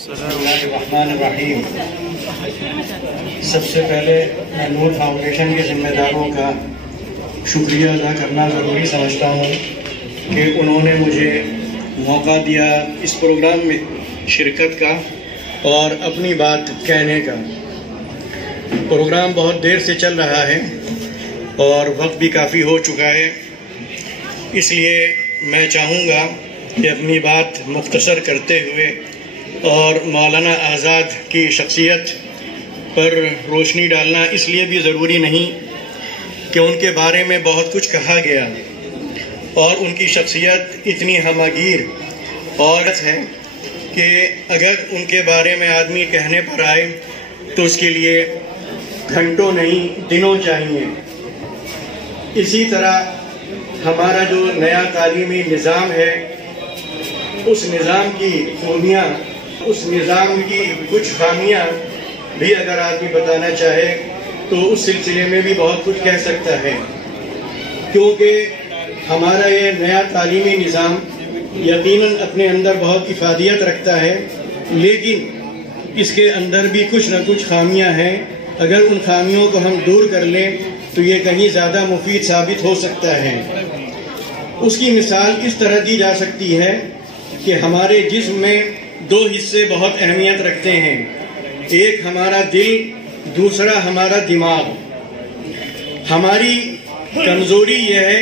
الرحمن سب سے پہلے میں نور فاؤنڈیشن کے ذمہ داروں کا شکریہ ادا کرنا ضروری سمجھتا ہوں کہ انہوں نے مجھے موقع دیا اس پروگرام میں شرکت کا اور اپنی بات کہنے کا۔ پروگرام بہت دیر سے چل رہا ہے اور وقت بھی کافی ہو چکا ہے، اس لیے میں چاہوں گا کہ اپنی بات مختصر کرتے ہوئے اور مولانا آزاد کی شخصیت پر روشنی ڈالنا اس لیے بھی ضروری نہیں کہ ان کے بارے میں بہت کچھ کہا گیا اور ان کی شخصیت اتنی ہمگیر اور ہے کہ اگر ان کے بارے میں آدمی کہنے پر آئے تو اس کے لیے گھنٹوں نہیں دنوں چاہیے۔ اسی طرح ہمارا جو نیا تعلیمی نظام ہے، اس نظام کی خوبیاں، اس نظام کی کچھ خامیاں بھی اگر آدمی بتانا چاہے تو اس سلسلے میں بھی بہت کچھ کہہ سکتا ہے، کیونکہ ہمارا یہ نیا تعلیمی نظام یقیناً اپنے اندر بہت افادیت رکھتا ہے، لیکن اس کے اندر بھی کچھ نہ کچھ خامیاں ہیں۔ اگر ان خامیوں کو ہم دور کر لیں تو یہ کہیں زیادہ مفید ثابت ہو سکتا ہے۔ اس کی مثال اس طرح دی جا سکتی ہے کہ ہمارے جسم میں دو حصے بہت اہمیت رکھتے ہیں، ایک ہمارا دل، دوسرا ہمارا دماغ۔ ہماری کمزوری یہ ہے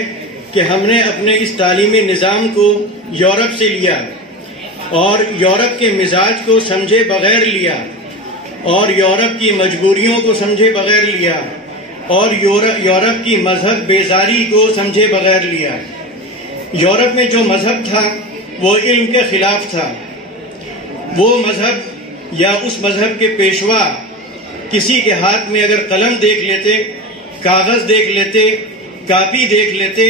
کہ ہم نے اپنے اس تعلیمی نظام کو یورپ سے لیا اور یورپ کے مزاج کو سمجھے بغیر لیا اور یورپ کی مجبوریوں کو سمجھے بغیر لیا اور یورپ کی مذہب بیزاری کو سمجھے بغیر لیا۔ یورپ میں جو مذہب تھا وہ علم کے خلاف تھا۔ وہ مذہب یا اس مذہب کے پیشوا کسی کے ہاتھ میں اگر قلم دیکھ لیتے، کاغذ دیکھ لیتے، کاپی دیکھ لیتے،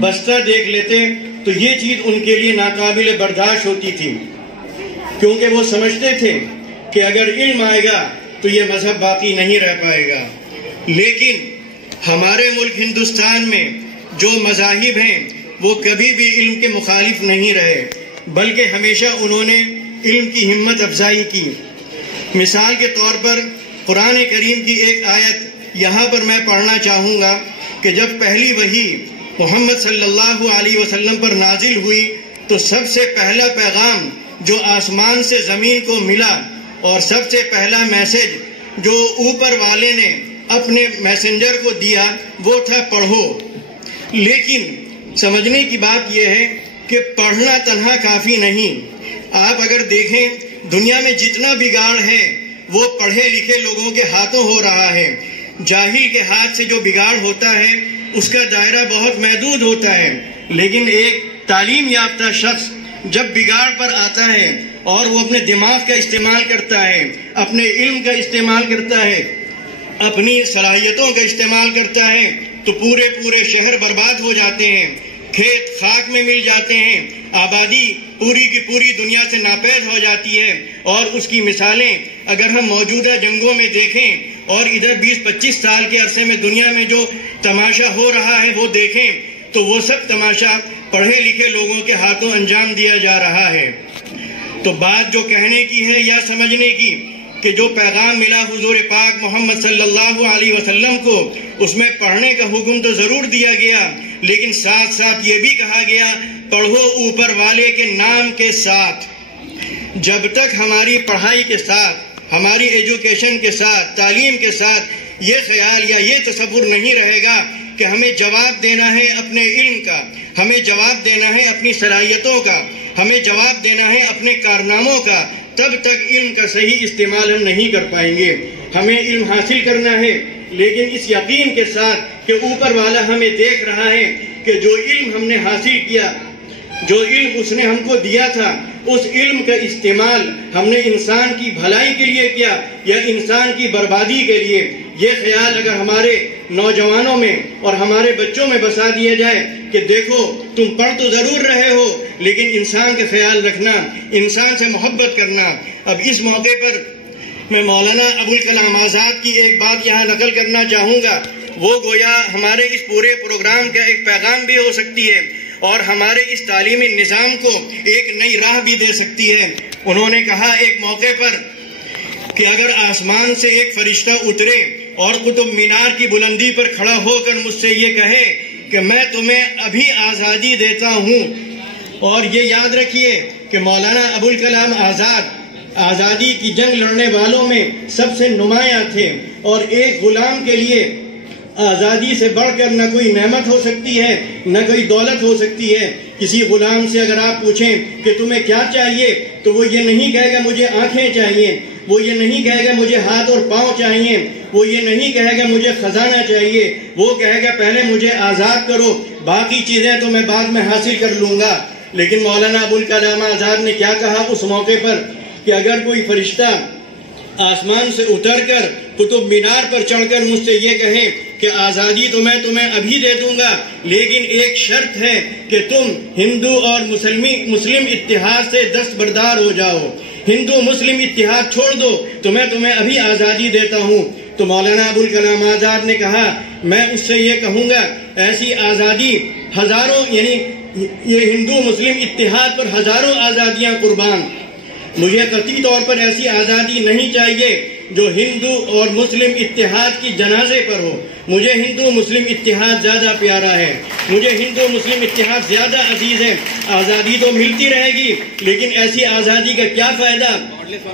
بستہ دیکھ لیتے تو یہ چیز ان کے لیے ناقابل برداشت ہوتی تھی، کیونکہ وہ سمجھتے تھے کہ اگر علم آئے گا تو یہ مذہب باقی نہیں رہ پائے گا۔ لیکن ہمارے ملک ہندوستان میں جو مذاہب ہیں وہ کبھی بھی علم کے مخالف نہیں رہے، بلکہ ہمیشہ انہوں نے علم کی ہمت افزائی کی۔ مثال کے طور پر قرآن کریم کی ایک آیت یہاں پر میں پڑھنا چاہوں گا کہ جب پہلی وحی محمد صلی اللہ علیہ وسلم پر نازل ہوئی تو سب سے پہلا پیغام جو آسمان سے زمین کو ملا اور سب سے پہلا میسج جو اوپر والے نے اپنے میسنجر کو دیا وہ تھا پڑھو۔ لیکن سمجھنے کی بات یہ ہے کہ پڑھنا تنہا کافی نہیں۔ آپ اگر دیکھیں دنیا میں جتنا بگاڑ ہے وہ پڑھے لکھے لوگوں کے ہاتھوں ہو رہا ہے۔ جاہل کے ہاتھ سے جو بگاڑ ہوتا ہے اس کا دائرہ بہت محدود ہوتا ہے، لیکن ایک تعلیم یافتہ شخص جب بگاڑ پر آتا ہے اور وہ اپنے دماغ کا استعمال کرتا ہے، اپنے علم کا استعمال کرتا ہے، اپنی صلاحیتوں کا استعمال کرتا ہے تو پورے شہر برباد ہو جاتے ہیں، کھیت خاک میں مل جاتے ہیں، آبادی پوری کی پوری دنیا سے ناپید ہو جاتی ہے۔ اور اس کی مثالیں اگر ہم موجودہ جنگوں میں دیکھیں اور ادھر 20-25 سال کے عرصے میں دنیا میں جو تماشا ہو رہا ہے وہ دیکھیں تو وہ سب تماشا پڑھے لکھے لوگوں کے ہاتھوں انجام دیا جا رہا ہے۔ تو بات جو کہنے کی ہے یا سمجھنے کی کہ جو پیغام ملا حضور پاک محمد صلی اللہ علیہ وسلم کو، اس میں پڑھنے کا حکم تو ضرور دیا گیا، لیکن ساتھ ساتھ یہ بھی کہا گیا پڑھو اوپر والے کے نام کے ساتھ۔ جب تک ہماری پڑھائی کے ساتھ، ہماری ایجوکیشن کے ساتھ، تعلیم کے ساتھ یہ خیال یا یہ تصور نہیں رہے گا کہ ہمیں جواب دینا ہے اپنے علم کا، ہمیں جواب دینا ہے اپنی صلاحیتوں کا، ہمیں جواب دینا ہے اپنے کارناموں کا، تب تک علم کا صحیح استعمال ہم نہیں کر پائیں گے۔ ہمیں علم حاصل کرنا ہے لیکن اس یقین کے ساتھ کہ اوپر والا ہمیں دیکھ رہا ہے کہ جو علم ہم نے حاصل کیا، جو علم اس نے ہم کو دیا تھا، اس علم کا استعمال ہم نے انسان کی بھلائی کے لیے کیا یا انسان کی بربادی کے لیے۔ یہ خیال اگر ہمارے نوجوانوں میں اور ہمارے بچوں میں بسا دیا جائے کہ دیکھو تم پڑھ تو ضرور رہے ہو لیکن انسان کا خیال رکھنا، انسان سے محبت کرنا۔ اب اس موقع پر میں مولانا ابوالکلام آزاد کی ایک بات یہاں نقل کرنا چاہوں گا، وہ گویا ہمارے اس پورے پروگرام کا ایک پیغام بھی ہو سکتی ہے اور ہمارے اس تعلیمی نظام کو ایک نئی راہ بھی دے سکتی ہے۔ انہوں نے کہا ایک موقع پر کہ اگر آسمان سے ایک فرشتہ اترے اور قطب مینار کی بلندی پر کھڑا ہو کر مجھ سے یہ کہے کہ میں تمہیں ابھی آزادی دیتا ہوں، اور یہ یاد رکھیے کہ مولانا ابوالکلام آزاد آزادی کی جنگ لڑنے والوں میں سب سے نمایاں تھے، اور ایک غلام کے لیے آزادی سے بڑھ کر نہ کوئی نعمت ہو سکتی ہے نہ کوئی دولت ہو سکتی ہے۔ کسی غلام سے اگر آپ پوچھیں کہ تمہیں کیا چاہیے تو وہ یہ نہیں کہے گا مجھے آنکھیں چاہیے، وہ یہ نہیں کہے گا مجھے ہاتھ اور پاؤں چاہیے، وہ یہ نہیں کہے گا مجھے خزانہ چاہیے، وہ کہے گا پہلے مجھے آزاد کرو، باقی چیزیں تو میں بعد میں حاصل کر لوں گا۔ لیکن مولانا ابوالکلام آزاد نے کیا کہا اس موقع پر کہ اگر کوئی فرشتہ آسمان سے اتر کر قطب مینار پر چڑھ کر مجھ سے یہ کہے کہ آزادی تو میں تمہیں ابھی دے دوں گا، لیکن ایک شرط ہے کہ تم ہندو اور مسلم اتحاد سے دستبردار ہو جاؤ، ہندو مسلم اتحاد چھوڑ دو تو میں تمہیں ابھی آزادی دیتا ہوں، تو مولانا ابوالکلام آزاد نے کہا میں اس سے یہ کہوں گا ایسی آزادی ہزاروں، یعنی یہ ہندو مسلم اتحاد پر ہزاروں آزادیاں قربان، مجھے قطعی طور پر ایسی آزادی نہیں چاہیے جو ہندو اور مسلم اتحاد کی جنازے پر ہو۔ مجھے ہندو مسلم اتحاد زیادہ پیارا ہے، مجھے ہندو مسلم اتحاد زیادہ عزیز ہے۔ آزادی تو ملتی رہے گی لیکن ایسی آزادی کا کیا فائدہ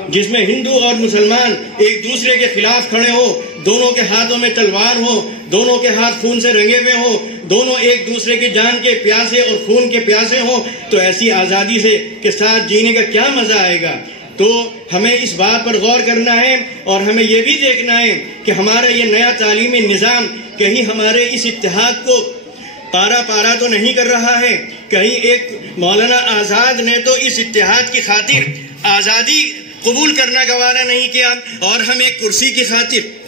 جس میں ہندو اور مسلمان ایک دوسرے کے خلاف کھڑے ہو، دونوں کے ہاتھوں میں تلوار ہو، دونوں کے ہاتھ خون سے رنگے ہوئے ہوں، دونوں ایک دوسرے کی جان کے پیاسے اور خون کے پیاسے ہوں، تو ایسی آزادی سے کے ساتھ جینے کا کیا مزہ آئے گا؟ تو ہمیں اس بات پر غور کرنا ہے اور ہمیں یہ بھی دیکھنا ہے کہ ہمارا یہ نیا تعلیمی نظام کہیں ہمارے اس اتحاد کو پارا پارا تو نہیں کر رہا ہے، کہیں ایک مولانا آزاد نے تو اس اتحاد کی خاطر آزادی قبول کرنا گوارا نہیں کیا، اور ہم ایک کرسی کی خاطر،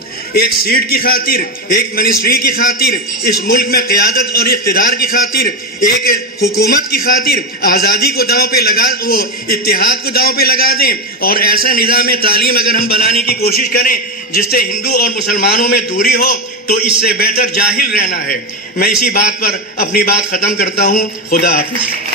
ایک سیٹ کی خاطر، ایک منسٹری کی خاطر، اس ملک میں قیادت اور اقتدار کی خاطر، ایک حکومت کی خاطر آزادی کو داؤں پہ وہ اتحاد کو داؤں پہ لگا دیں، اور ایسا نظام تعلیم اگر ہم بنانے کی کوشش کریں جس سے ہندو اور مسلمانوں میں دوری ہو تو اس سے بہتر جاہل رہنا ہے۔ میں اسی بات پر اپنی بات ختم کرتا ہوں۔ خدا حافظ۔